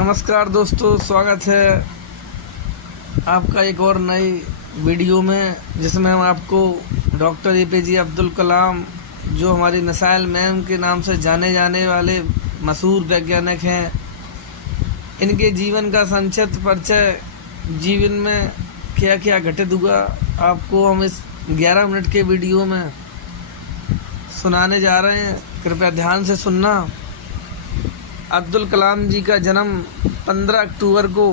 नमस्कार दोस्तों, स्वागत है आपका एक और नई वीडियो में, जिसमें हम आपको डॉक्टर APJ अब्दुल कलाम, जो हमारी मिसाइल मैन के नाम से जाने जाने वाले मशहूर वैज्ञानिक हैं, इनके जीवन का संक्षिप्त परिचय, जीवन में क्या क्या घटित हुआ, आपको हम इस 11 मिनट के वीडियो में सुनाने जा रहे हैं। कृपया ध्यान से सुनना। अब्दुल कलाम जी का जन्म 15 अक्टूबर को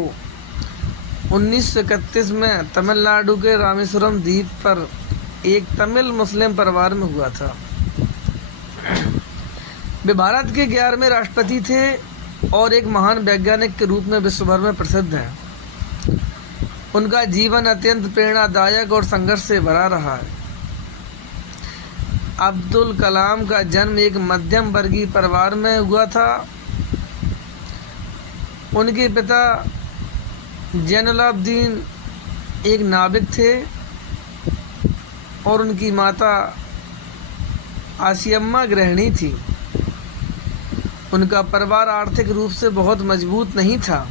1931 में तमिलनाडु के रामेश्वरम द्वीप पर एक तमिल मुस्लिम परिवार में हुआ था। वे भारत के 11वें राष्ट्रपति थे और एक महान वैज्ञानिक के रूप में विश्व भर में प्रसिद्ध हैं। उनका जीवन अत्यंत प्रेरणादायक और संघर्ष से भरा रहा है। अब्दुल कलाम का जन्म एक मध्यम वर्गीय परिवार में हुआ था। उनके पिता जैनुलाब्दीन एक नाविक थे और उनकी माता आसियम्मा गृहिणी थी। उनका परिवार आर्थिक रूप से बहुत मजबूत नहीं था,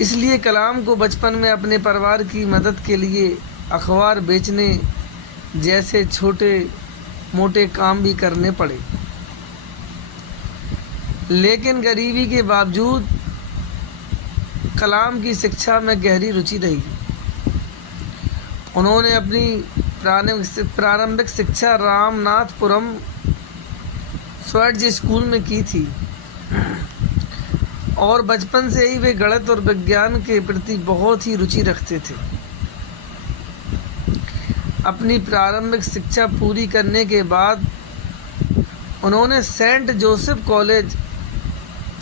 इसलिए कलाम को बचपन में अपने परिवार की मदद के लिए अखबार बेचने जैसे छोटे मोटे काम भी करने पड़े। लेकिन गरीबी के बावजूद कलाम की शिक्षा में गहरी रुचि रही। उन्होंने अपनी प्रारंभिक शिक्षा रामनाथपुरम स्वराज्य स्कूल में की थी और बचपन से ही वे गणित और विज्ञान के प्रति बहुत ही रुचि रखते थे। अपनी प्रारंभिक शिक्षा पूरी करने के बाद उन्होंने सेंट जोसेफ कॉलेज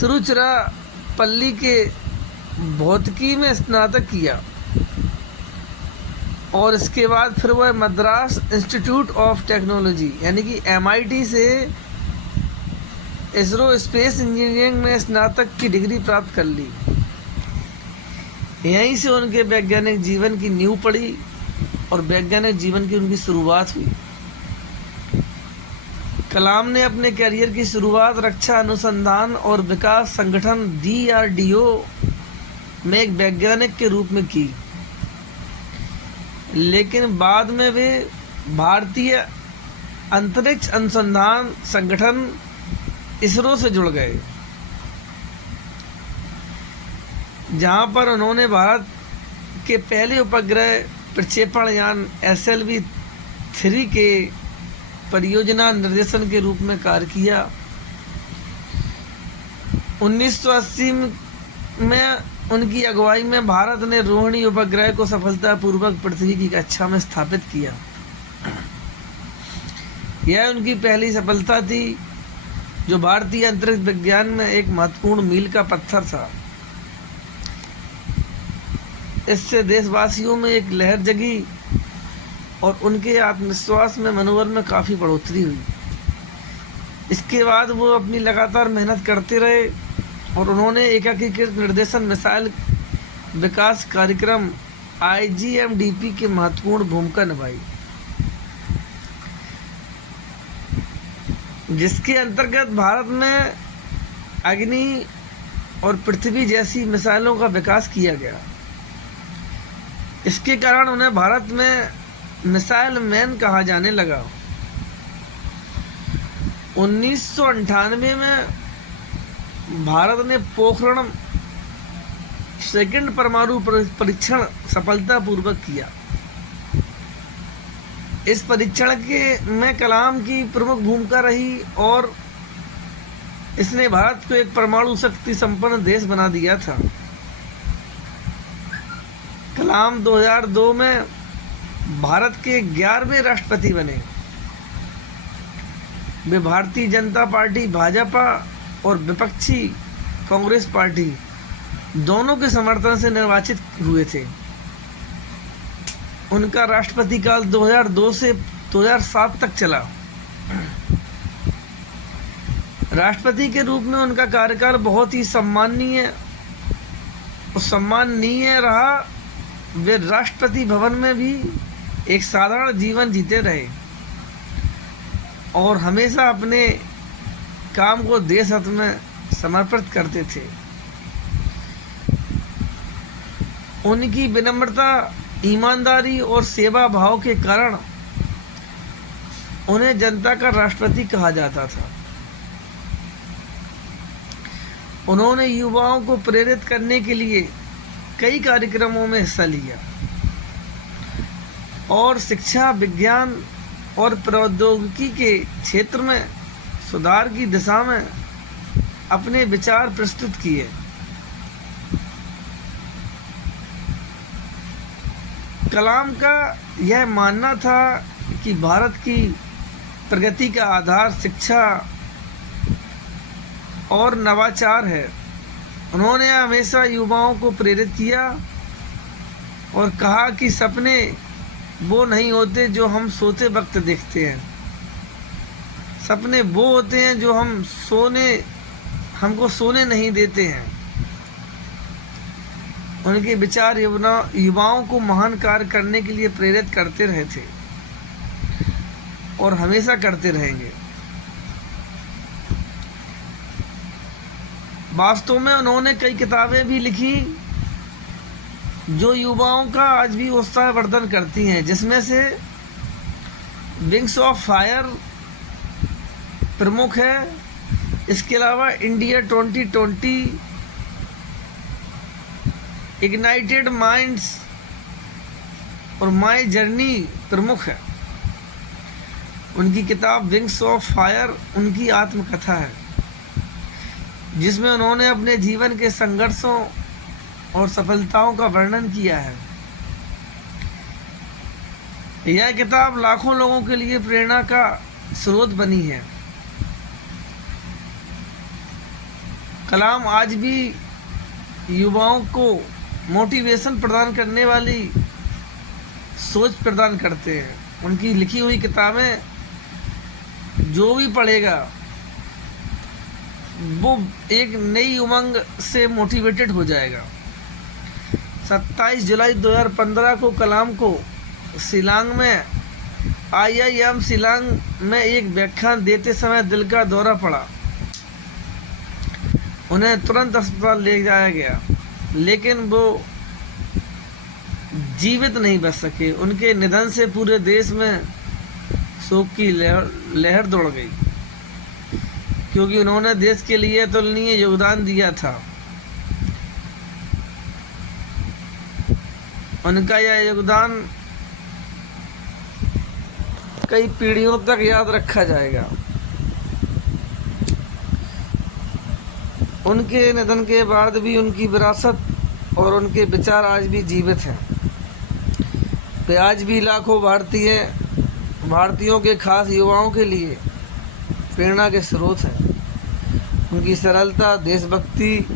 तिरुचिरापल्ली के भौतिकी में स्नातक किया और इसके बाद फिर वह मद्रास इंस्टीट्यूट ऑफ टेक्नोलॉजी यानी कि MIT से इसरो स्पेस इंजीनियरिंग में स्नातक की डिग्री प्राप्त कर ली। यहीं से उनके वैज्ञानिक जीवन की नींव पड़ी और वैज्ञानिक जीवन की उनकी शुरुआत हुई। कलाम ने अपने करियर की शुरुआत रक्षा अनुसंधान और विकास संगठन DRDO में एक वैज्ञानिक के रूप में की, लेकिन बाद में वे भारतीय अंतरिक्ष अनुसंधान संगठन इसरो से जुड़ गए, जहां पर उन्होंने भारत के पहले उपग्रह प्रक्षेपण यान SLV-3 के परियोजना निर्देशन के रूप में कार्य किया। 1980 में उनकी अगुवाई में भारत ने रोहिणी उपग्रह को सफलतापूर्वक पृथ्वी की कक्षा में स्थापित किया। यह उनकी पहली सफलता थी, जो भारतीय अंतरिक्ष विज्ञान में एक महत्वपूर्ण मील का पत्थर था। इससे देशवासियों में एक लहर जगी और उनके आत्मविश्वास में मनोबल में काफ़ी बढ़ोतरी हुई। इसके बाद वो अपनी लगातार मेहनत करते रहे और उन्होंने एकीकृत निर्देशन मिसाइल विकास कार्यक्रम IGMDP की महत्वपूर्ण भूमिका निभाई, जिसके अंतर्गत भारत में अग्नि और पृथ्वी जैसी मिसाइलों का विकास किया गया। इसके कारण उन्हें भारत में मिसाइल मैन कहा जाने लगा। 1998 में भारत ने पोखरण सेकंड परमाणु परीक्षण सफलतापूर्वक किया। इस परीक्षण में कलाम की प्रमुख भूमिका रही और इसने भारत को एक परमाणु शक्ति संपन्न देश बना दिया था। कलाम 2002 में भारत के 11वें राष्ट्रपति बने। वे भारतीय जनता पार्टी भाजपा और विपक्षी कांग्रेस पार्टी दोनों के समर्थन से निर्वाचित हुए थे। उनका राष्ट्रपति काल 2002 से 2007 तक चला। राष्ट्रपति के रूप में उनका कार्यकाल बहुत ही सम्माननीय रहा। वे राष्ट्रपति भवन में भी एक साधारण जीवन जीते रहे और हमेशा अपने काम को देश हित में समर्पित करते थे। उनकी विनम्रता, ईमानदारी और सेवा भाव के कारण उन्हें जनता का राष्ट्रपति कहा जाता था। उन्होंने युवाओं को प्रेरित करने के लिए कई कार्यक्रमों में हिस्सा लिया और शिक्षा, विज्ञान और प्रौद्योगिकी के क्षेत्र में सुधार की दिशा में अपने विचार प्रस्तुत किए। कलाम का यह मानना था कि भारत की प्रगति का आधार शिक्षा और नवाचार है। उन्होंने हमेशा युवाओं को प्रेरित किया और कहा कि सपने वो नहीं होते जो हम सोते वक्त देखते हैं, सपने वो होते हैं जो हमको सोने नहीं देते हैं। उनके विचार युवाओं को महान कार्य करने के लिए प्रेरित करते रहे थे और हमेशा करते रहेंगे। वास्तव में उन्होंने कई किताबें भी लिखी जो युवाओं का आज भी उत्साहवर्धन करती हैं, जिसमें से विंग्स ऑफ फायर प्रमुख है। इसके अलावा इंडिया 2020, इग्नाइटेड माइंड्स और माय जर्नी प्रमुख है। उनकी किताब विंग्स ऑफ फायर उनकी आत्मकथा है, जिसमें उन्होंने अपने जीवन के संघर्षों और सफलताओं का वर्णन किया है। यह किताब लाखों लोगों के लिए प्रेरणा का स्रोत बनी है। कलाम आज भी युवाओं को मोटिवेशन प्रदान करने वाली सोच प्रदान करते हैं। उनकी लिखी हुई किताबें जो भी पढ़ेगा वो एक नई उमंग से मोटिवेटेड हो जाएगा। 27 जुलाई 2015 को कलाम को शिलांग में IIM शिलांग में एक व्याख्यान देते समय दिल का दौरा पड़ा। उन्हें तुरंत अस्पताल ले जाया गया, लेकिन वो जीवित नहीं बच सके। उनके निधन से पूरे देश में शोक की लहर दौड़ गई, क्योंकि उन्होंने देश के लिए अतुलनीय योगदान दिया था। उनका यह योगदान कई पीढ़ियों तक याद रखा जाएगा। उनके निधन के बाद भी उनकी विरासत और उनके विचार आज भी जीवित हैं। वे आज भी लाखों भारतीयों के खास युवाओं के लिए प्रेरणा के स्रोत हैं। उनकी सरलता, देशभक्ति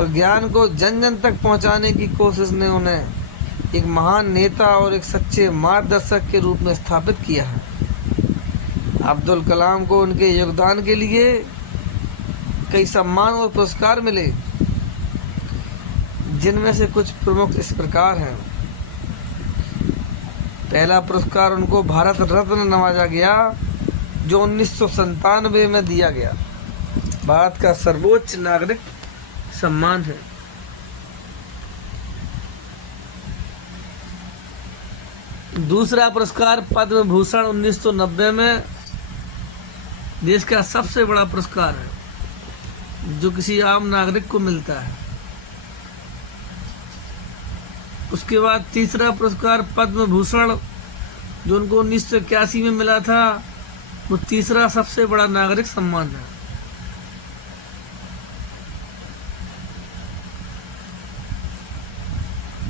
और ज्ञान को जन जन तक पहुंचाने की कोशिश ने उन्हें एक महान नेता और एक सच्चे मार्गदर्शक के रूप में स्थापित किया है। अब्दुल कलाम को उनके योगदान के लिए कई सम्मान और पुरस्कार मिले, जिनमें से कुछ प्रमुख इस प्रकार हैं। पहला पुरस्कार उनको भारत रत्न नवाजा गया, जो 1997 में दिया गया। भारत का सर्वोच्च नागरिक सम्मान है। दूसरा पुरस्कार पद्म भूषण 1990 में देश का सबसे बड़ा पुरस्कार है जो किसी आम नागरिक को मिलता है। उसके बाद तीसरा पुरस्कार पद्म भूषण जो उनको 1981 में मिला था, वो तीसरा सबसे बड़ा नागरिक सम्मान है।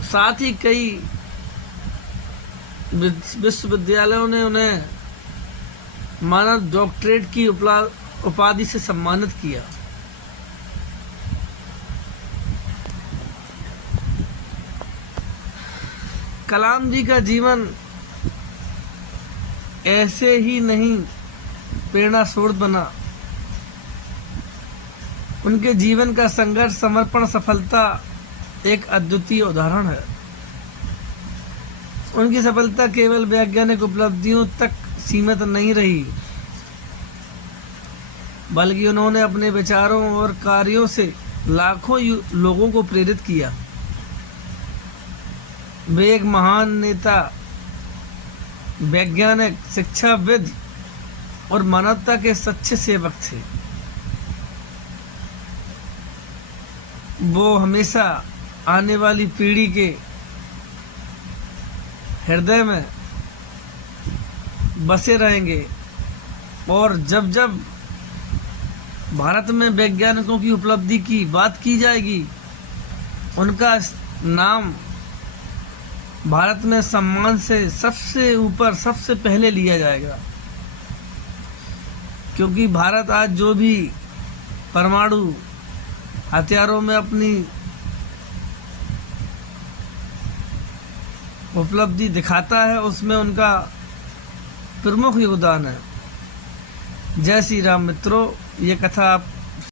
साथ ही कई विश्वविद्यालयों ने उन्हें मानद डॉक्टरेट की उपाधि से सम्मानित किया। कलाम जी का जीवन ऐसे ही नहीं प्रेरणा स्रोत बना। उनके जीवन का संघर्ष, समर्पण, सफलता एक अद्वितीय उदाहरण है। उनकी सफलता केवल वैज्ञानिक उपलब्धियों तक सीमित नहीं रही, बल्कि उन्होंने अपने विचारों और कार्यों से लाखों लोगों को प्रेरित किया। वे एक महान नेता, वैज्ञानिक, शिक्षाविद और मानवता के सच्चे सेवक थे। वो हमेशा आने वाली पीढ़ी के हृदय में बसे रहेंगे और जब जब भारत में वैज्ञानिकों की उपलब्धि की बात की जाएगी, उनका नाम भारत में सम्मान से सबसे ऊपर, सबसे पहले लिया जाएगा। क्योंकि भारत आज जो भी परमाणु हथियारों में अपनी उपलब्धि दिखाता है, उसमें उनका प्रमुख योगदान है। जय श्री राम मित्रों, ये कथा आप